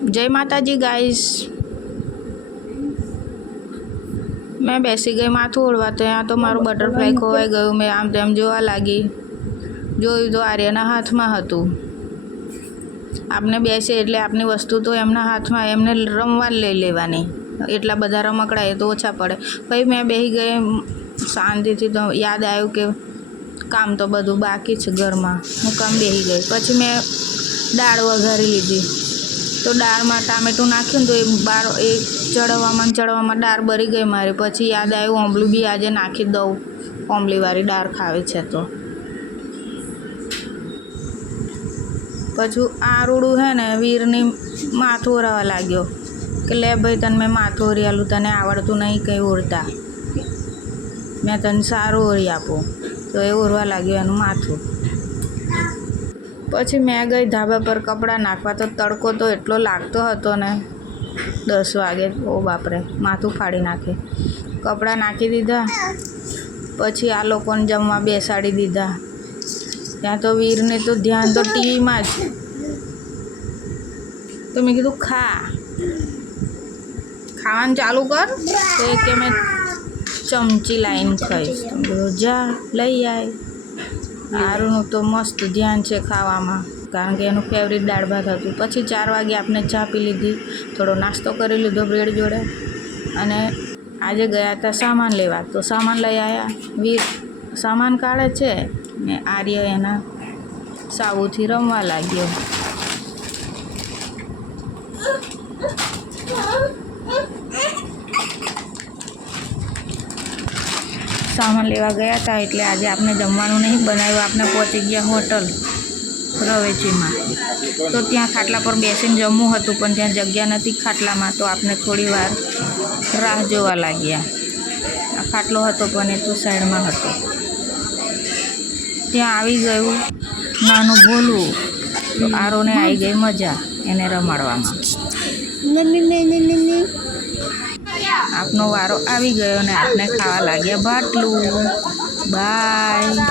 જય માતાજી ગાઈસ મેં બેસી ગઈ, માથું ઓળવા ત્યાં તો મારું બટરફ્લાય ખોવાઈ ગયું, મેં આમ તેમ જોવા લાગી. જોયું તો આર્યના હાથમાં હતું. આપને બેસે એટલે આપની વસ્તુ તો એમના હાથમાં, એમને રમવા લઈ લેવાની. એટલા બધા રમકડા એ તો ઓછા પડે. પછી મેં બેસી ગઈ શાંતિથી તો યાદ આવ્યું કે કામ તો બધું બાકી છે ઘરમાં. હું કામ બેસી ગઈ. પછી મેં દાળ વઘારી લીધી. તો દાળમાં ટામેટું નાખ્યું તો એ બાર એ ચડવામાં ચડવામાં દાળ બળી ગઈ મારી. પછી યાદ આવ્યું ઓમલું બી આજે નાખી દઉં. ઓંબલીવાળી દાળ ખાવે છે તો. પછી આરોડું રૂડું હે ને, વીરની માથું ઓરાવા લાગ્યો. કે લે ભાઈ તને મેં માથું ઓરિયાલું તને આવડતું નહીં કંઈ ઓરતા. મેં તને સારું ઓરી આપું. તો એ ઓરવા લાગ્યું એનું માથું. પછી મેં ગઈ ધાબા પર કપડાં નાખવા તો તડકો તો એટલો લાગતો હતો ને. દસ વાગે, ઓ બાપરે, માથું ફાડી નાખે. કપડાં નાખી દીધા, પછી આ લોકોને જમવા બેસાડી દીધા. ત્યાં તો વીરને તો ધ્યાન તો ટીવીમાં જ. તો મેં કીધું, ખા. ખાવાનું ચાલુ કર, તો એ કે મેં ચમચી લાઈન ખાઈશ. તો જા, લઈ આય. સારુંનું તો મસ્ત ધ્યાન છે ખાવામાં. કારણ કે એનું ફેવરિટ દાળ ભાત હતું. પછી ચાર વાગે આપણે ચા પી લીધી. થોડો નાસ્તો કરી લીધો બ્રેડ જોડે. અને આજે ગયા હતા સામાન લેવા. તો સામાન લઈ આવ્યા વીર સામાન કાઢે છે ને આર્ય એના સાવુથી રમવા લાગ્યો. સામાન લેવા ગયા હતા એટલે આજે આપણે જમવાનું નહીં બનાવ્યું. આપણે પહોંચી ગયા હોટલ રવેચીમાં તો ત્યાં ખાટલા પર બેસીને જમવું હતું, પણ ત્યાં જગ્યા નથી ખાટલામાં. તો આપણે થોડી વાર રાહ જોવા લાગ્યા. ખાટલો હતો, પણ એ તો સાઈડમાં હતો. ત્યાં આવી ગયું નાનું ભોલું. તો આરોને આવી ગઈ મજા એને રમાડવામાં. આપનો વારો આવી ગયો ને આપણે ખાવા લાગ્યા બાટલું. બાય